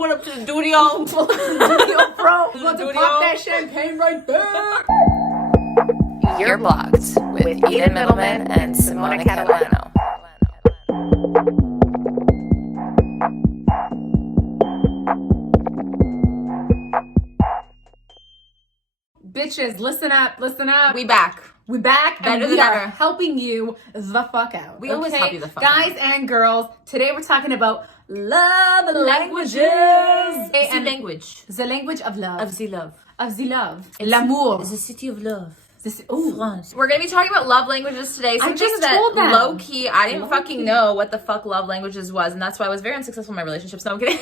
Put up to the studio. Studio, bro. About to pop that champagne right there. You're Blocked with Eden Middleman and Simona Catalano. Bitches, listen up, listen up. We back. We back Better and we than are ever. helping you the fuck out. We always help you the fuck Guys out. and girls, today we're talking about love languages. And language. The language of love. Of the love. Of the love. L'amour. The city of love. Ooh. France. We're going to be talking about love languages today. Some just things that told them. low-key, I didn't Low-key. fucking know what the fuck love languages was. And that's why I was very unsuccessful in my relationships. No, I'm kidding.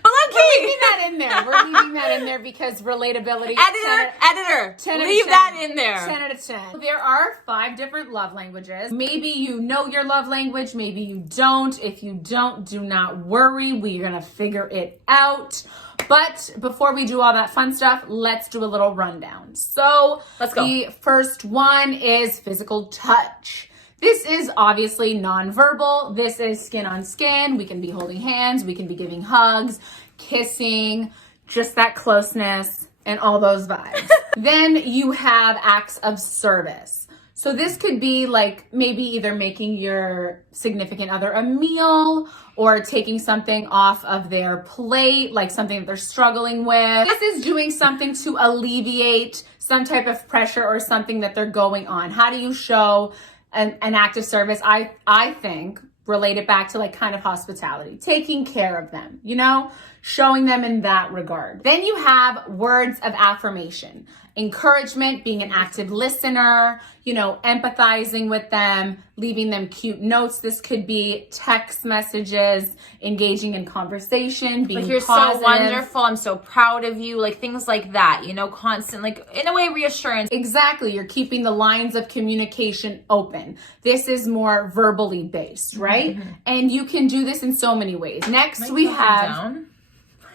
But We're leaving low-key. that in there. We're leaving that in there because relatability. Editor, 10 out of leave 10. that in there. 10 out of 10. There are 5 different love languages. Maybe you know your love language. Maybe you don't. If you don't, do not worry. We're going to figure it out. But before we do all that fun stuff, let's do a little rundown. So Let's go. The first one is physical touch. This is obviously nonverbal. This is skin on skin. We can be holding hands. We can be giving hugs, kissing, just that closeness and all those vibes. Then you have acts of service. So this could be like maybe either making your significant other a meal or taking something off of their plate, like something that they're struggling with. This is doing something to alleviate some type of pressure or something that they're going on. How do you show an act of service? I think relate it back to like kind of hospitality, taking care of them, you know, showing them in that regard. Then you have words of affirmation, encouragement, being an active listener, you know, empathizing with them, leaving them cute notes. This could be text messages, engaging in conversation, being Like, you're positive. so wonderful. I'm so proud of you. Like, things like that, you know, constant, like, in a way, reassurance. Exactly. You're keeping the lines of communication open. This is more verbally based, right? And you can do this in so many ways. Next, we have...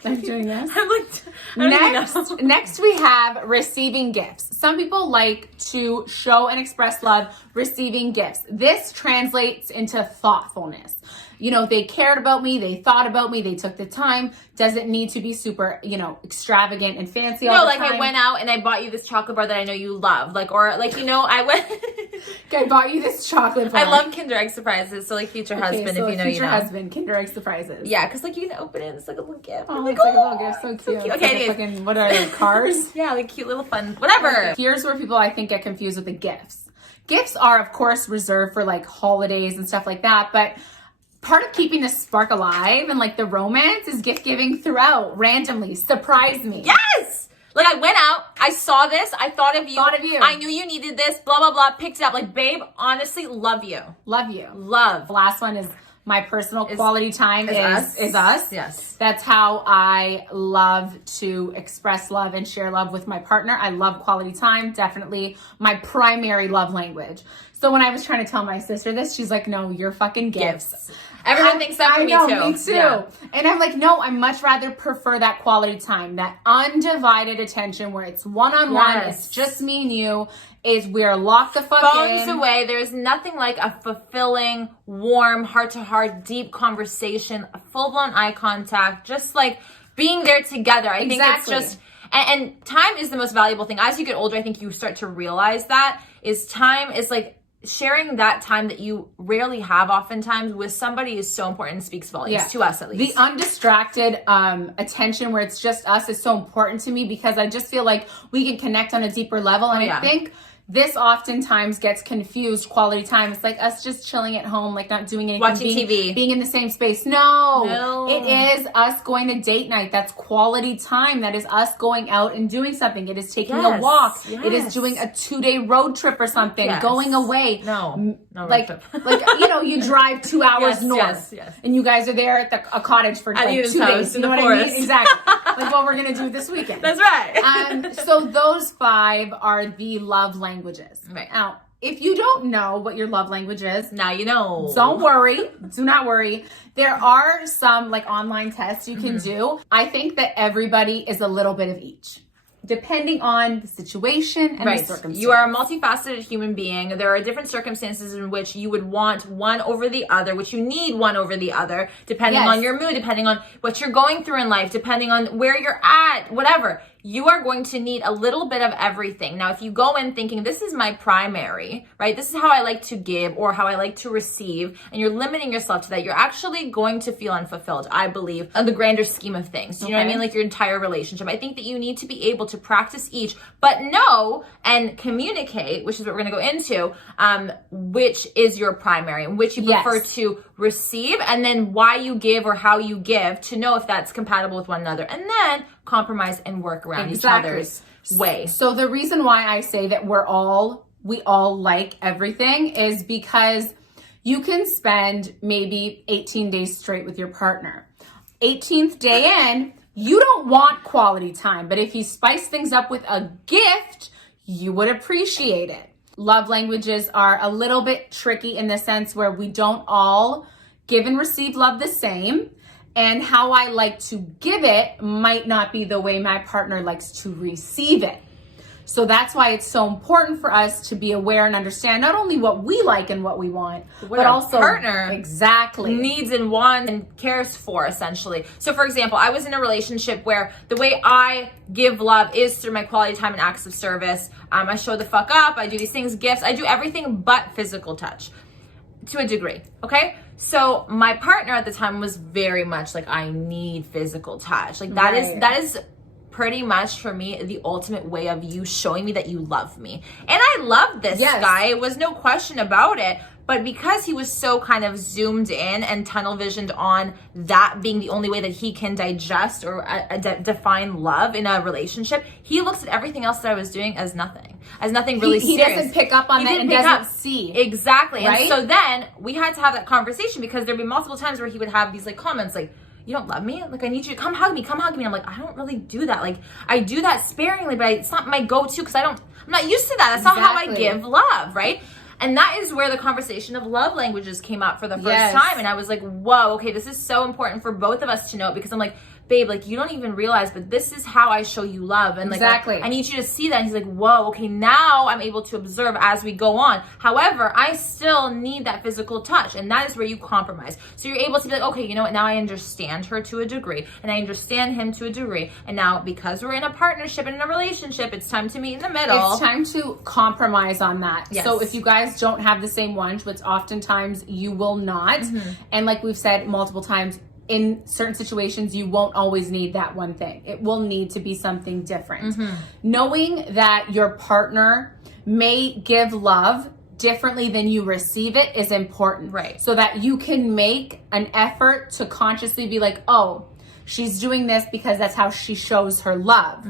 I'm doing this. I'm like, I don't even know. Next, we have receiving gifts. Some people like to show and express love receiving gifts. This translates into thoughtfulness. You know, they cared about me, they thought about me, they took the time. Doesn't need to be super, you know, extravagant and fancy all No, the like, time. I went out and I bought you this chocolate bar that I know you love. Like, or, like, you know, I went... I bought you this chocolate bar. I love Kinder Egg surprises. So, like, future husband, so if you know, future you know. husband, Kinder Egg surprises. Yeah, because, like, you can open it. It's like a little gift. Oh, I'm like, it's like a little gift. So cute. cute. It's Okay, like a anyways. fucking, what are they, cars? Yeah, like, cute little fun, whatever. Here's where people, I think, get confused with the gifts. Gifts are, of course, reserved for, like, holidays and stuff like that, but part of keeping the spark alive and, like, the romance is gift giving throughout, randomly. Surprise me. Yes! Like, I went out, I saw this, I thought of you. Thought of you. I knew you needed this, blah, blah, blah, picked it up. Like, babe, honestly, love you. Love you. Love. The last one is my personal quality time is us. Yes. That's how I love to express love and share love with my partner. I love quality time, definitely my primary love language. So when I was trying to tell my sister this, she's like, no, you're fucking gifts. Everyone thinks that for I me know, too. me too. Yeah. And I'm like, no, I much rather prefer that quality time, that undivided attention where it's one-on-one, Yes. it's just me and you, is we're locked the fuck Phones in. away. There's nothing like a fulfilling, warm, heart-to-heart, deep conversation, a full-blown eye contact, just like being there together. I think it's Exactly. just, and time is the most valuable thing. As you get older, I think you start to realize that is time is like sharing that time that you rarely have oftentimes with somebody is so important and speaks volumes to us at least. The undistracted attention where it's just us is so important to me because I just feel like we can connect on a deeper level. And I think this oftentimes gets confused, quality time. It's like us just chilling at home, like not doing anything. Watching TV. Being in the same space. No. No. It is us going to date night. That's quality time. That is us going out and doing something. It is taking a walk. Yes. It is doing a 2-day road trip or something. Yes. Going away. No Like, road trip. like, you know, you drive 2 hours north. yes. And you guys are there at a cottage for like Eden's 2 house days. in You know the what I mean? forest. Exactly. Like what we're going to do this weekend. That's right. So those 5 are the love languages. Right. Now, if you don't know what your love language is, Now you know. don't worry. Do not worry. There are some like online tests you can do. I think that everybody is a little bit of each. depending on the situation and the circumstance. You are a multifaceted human being. There are different circumstances in which you would want one over the other, which you need one over the other, depending on your mood, depending on what you're going through in life, depending on where you're at, whatever. You are going to need a little bit of everything. Now, if you go in thinking this is my primary, right? This is how I like to give or how I like to receive, and you're limiting yourself to that, you're actually going to feel unfulfilled, I believe, on the grander scheme of things. You know what I mean? Like your entire relationship. I think that you need to be able to practice each, but know and communicate, which is what we're going to go into, which is your primary and which you prefer to receive, and then why you give or how you give to know if that's compatible with one another, and then compromise and work around each other's way. So the reason why I say that we all like everything is because you can spend maybe 18 days straight with your partner. 18th day in, you don't want quality time, but if you spice things up with a gift, you would appreciate it. Love languages are a little bit tricky in the sense where we don't all give and receive love the same. And how I like to give it might not be the way my partner likes to receive it. So that's why it's so important for us to be aware and understand not only what we like and what we want, but also partner needs and wants and cares for, essentially. So for example, I was in a relationship where the way I give love is through my quality time and acts of service. I show the fuck up, I do these things, gifts, I do everything but physical touch to a degree, okay? So my partner at the time was very much like, I need physical touch. Like that is pretty much for me the ultimate way of you showing me that you love me. And I love this guy. It was no question about it. But because he was so kind of zoomed in and tunnel visioned on that being the only way that he can digest or define love in a relationship, he looks at everything else that I was doing as nothing really serious. He doesn't pick up on that and doesn't see. Exactly. Right? And so then we had to have that conversation because there'd be multiple times where he would have these like comments like, you don't love me? Like, I need you to come hug me. And I'm like, I don't really do that. Like, I do that sparingly, but it's not my go-to because I'm not used to that. That's not how I give love, right? And that is where the conversation of love languages came up for the first time. And I was like, whoa, okay, this is so important for both of us to know, because I'm like, babe, like, you don't even realize, but this is how I show you love. And like, I need you to see that. And he's like, whoa, okay, now I'm able to observe as we go on. However, I still need that physical touch. And that is where you compromise. So you're able to be like, okay, you know what? Now I understand her to a degree and I understand him to a degree. And now because we're in a partnership and in a relationship, it's time to meet in the middle. It's time to compromise on that. Yes. So if you guys don't have the same ones, which oftentimes you will not. And like we've said multiple times, in certain situations, you won't always need that one thing. It will need to be something different. Knowing that your partner may give love differently than you receive it is important. Right. So that you can make an effort to consciously be like, oh, she's doing this because that's how she shows her love,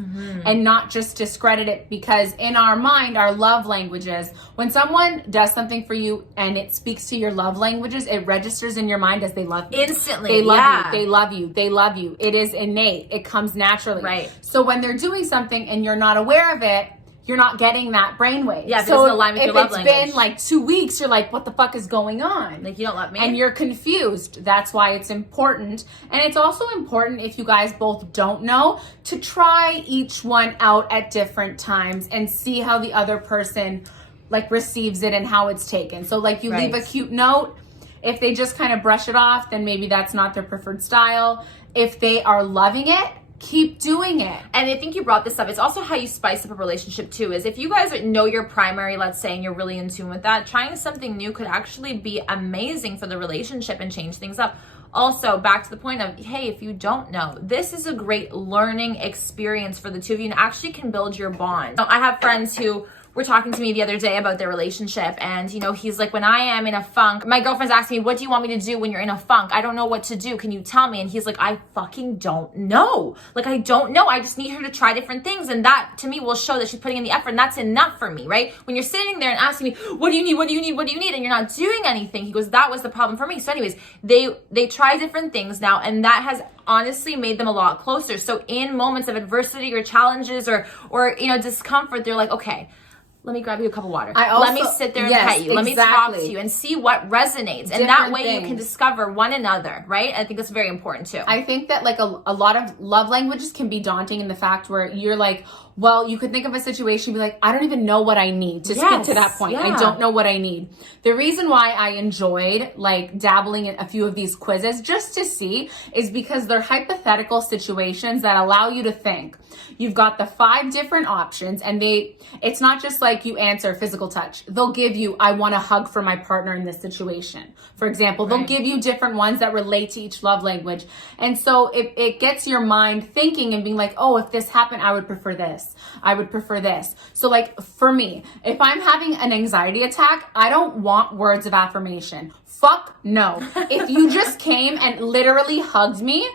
and not just discredit it, because in our mind, our love languages, when someone does something for you and it speaks to your love languages, it registers in your mind as they love you. Instantly. They love you. They love you. They love you. It is innate. It comes naturally. Right. So when they're doing something and you're not aware of it, you're not getting that brainwave. Yeah, so align with your love language. If it's been like 2 weeks, you're like, what the fuck is going on? Like, you don't love me? And you're confused. That's why it's important. And it's also important, if you guys both don't know, to try each one out at different times and see how the other person like receives it and how it's taken. So like, you leave a cute note. If they just kind of brush it off, then maybe that's not their preferred style. If they are loving it, keep doing it. And I think you brought this up. It's also how you spice up a relationship too, is if you guys know your primary, let's say, and you're really in tune with that, trying something new could actually be amazing for the relationship and change things up. Also, back to the point of, hey, if you don't know, this is a great learning experience for the two of you and actually can build your bond. I have friends who were talking to me the other day about their relationship, and you know, he's like, when I am in a funk, my girlfriend's asking me, what do you want me to do when you're in a funk? I don't know what to do. Can you tell me? And he's like, I fucking don't know. Like, I don't know. I just need her to try different things. And that to me will show that she's putting in the effort. And that's enough for me, right? When you're sitting there and asking me, what do you need? What do you need? What do you need? And you're not doing anything. He goes, that was the problem for me. So anyways, they try different things now, and that has honestly made them a lot closer. So in moments of adversity or challenges or you know, discomfort, they're like, okay, let me grab you a cup of water. Let me sit there and pet you. Let me talk to you and see what resonates. And that way you can discover one another, right? I think that's very important too. I think that like a lot of love languages can be daunting in the fact where you're like, Well, you could think of a situation and be like, I don't even know what I need to get to that point. I don't know what I need. The reason why I enjoyed like dabbling in a few of these quizzes just to see is because they're hypothetical situations that allow you to think. You've got the 5 different options, and it's not just like you answer physical touch. They'll give you, I want a hug from my partner in this situation. For example, they'll give you different ones that relate to each love language. And so it gets your mind thinking and being like, oh, if this happened, I would prefer this. I would prefer this. So like for me, if I'm having an anxiety attack, I don't want words of affirmation. Fuck no. If you just came and literally hugged me,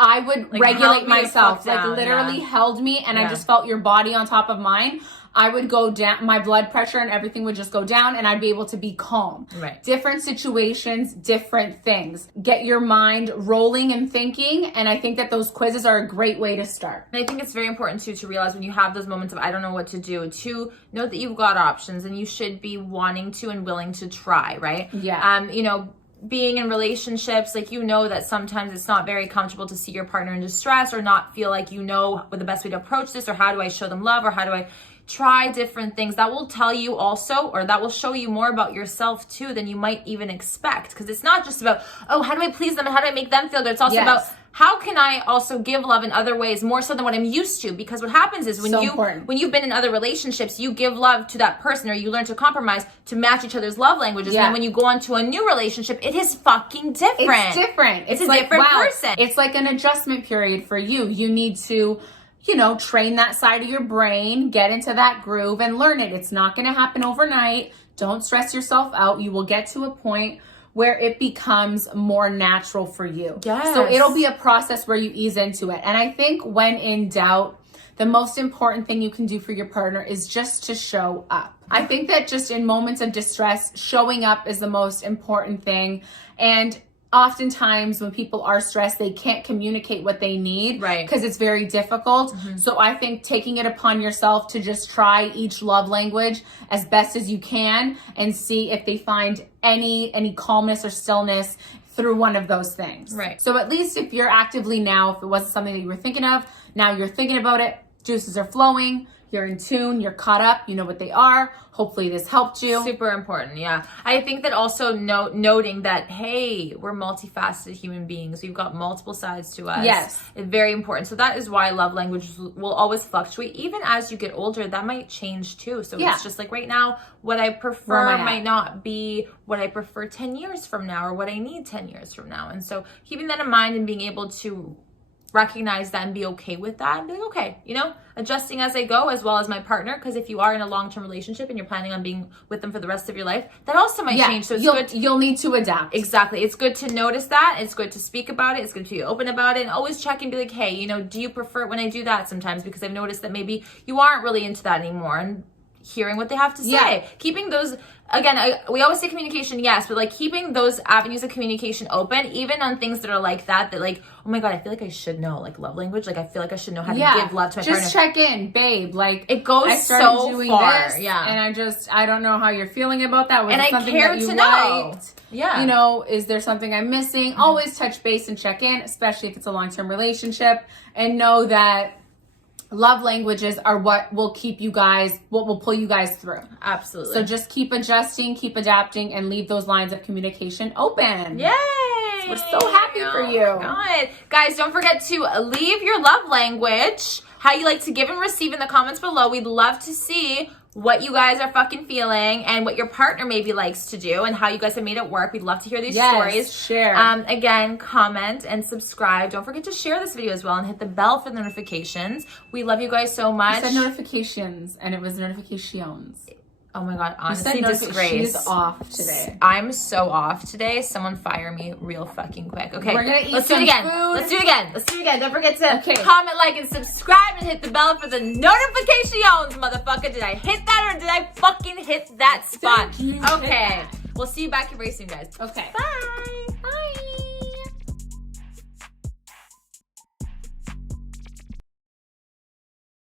I would like regulate myself, like literally held me, and I just felt your body on top of mine. I would go down, my blood pressure and everything would just go down, and I'd be able to be calm. Right. Different situations, different things. Get your mind rolling and thinking, and I think that those quizzes are a great way to start. And I think it's very important too to realize when you have those moments of I don't know what to do, to note that you've got options and you should be wanting to and willing to try, right? Yeah. You know, being in relationships, like, you know that sometimes it's not very comfortable to see your partner in distress or not feel like you know what the best way to approach this, or how do I show them love, or how do I try different things. That will tell you also, or that will show you more about yourself too than you might even expect. Because it's not just about, oh, how do I please them and how do I make them feel good? It's also about how can I also give love in other ways more so than what I'm used to? Because what happens is when you've been in other relationships, you give love to that person, or you learn to compromise to match each other's love languages. And then when you go on to a new relationship, it is fucking different. It's different. It's a like, different person. It's like an adjustment period for you. You need to, you know, train that side of your brain, get into that groove and learn it. It's not going to happen overnight. Don't stress yourself out. You will get to a point where it becomes more natural for you. Yes. So it'll be a process where you ease into it. And I think when in doubt, the most important thing you can do for your partner is just to show up. I think that just in moments of distress, showing up is the most important thing. And oftentimes when people are stressed, they can't communicate what they need, right? Because it's very difficult. So I think taking it upon yourself to just try each love language as best as you can and see if they find any calmness or stillness through one of those things. Right. So at least if you're actively now, if it wasn't something that you were thinking of, now you're thinking about it, juices are flowing, you're in tune, you're caught up, you know what they are. Hopefully this helped you. Super important, yeah. I think that also noting that, hey, we're multifaceted human beings. We've got multiple sides to us. Yes. It's very important. So that is why love languages will always fluctuate. Even as you get older, that might change too. So it's just like right now, what I prefer might not be what I prefer 10 years from now or what I need 10 years from now. And so keeping that in mind and being able to recognize that and be okay with that and be like, okay, you know, adjusting as I go, as well as my partner, because if you are in a long-term relationship and you're planning on being with them for the rest of your life, that also might change. So it's good. You'll need to adapt. Exactly. It's good to notice that. It's good to speak about it. It's good to be open about it, and always check and be like, hey, you know, do you prefer it when I do that sometimes? Because I've noticed that maybe you aren't really into that anymore, and hearing what they have to say. Keeping those, again, we always say communication, yes, but like keeping those avenues of communication open, even on things that are like that like, oh my God, I feel like I should know like love language. Like I feel like I should know how to give love to my partner. Just check in, babe. Like it goes so doing far. This, and I don't know how you're feeling about that. Was and it something that you liked? Yeah. You know, is there something I'm missing? Always touch base and check in, especially if it's a long-term relationship, and know that love languages are what will keep you guys, what will pull you guys through. Absolutely. So just keep adjusting, keep adapting, and leave those lines of communication open. Yay! We're so happy for you. God. Guys, don't forget to leave your love language, how you like to give and receive, in the comments below. We'd love to see what you guys are fucking feeling and what your partner maybe likes to do and how you guys have made it work. We'd love to hear these stories. Share. Again, comment and subscribe. Don't forget to share this video as well and hit the bell for the notifications. We love you guys so much. You said notifications and it was notifications. Oh my God, honestly, disgrace. She's off today. I'm so off today. Someone fire me real fucking quick. Okay, we're gonna eat Let's do it again. Food. Let's do it again. Let's do it again. Don't forget to comment, like, and subscribe, and hit the bell for the notifications, motherfucker. Did I hit that or did I fucking hit that spot? Okay, we'll see you back here very soon, guys. Okay, bye.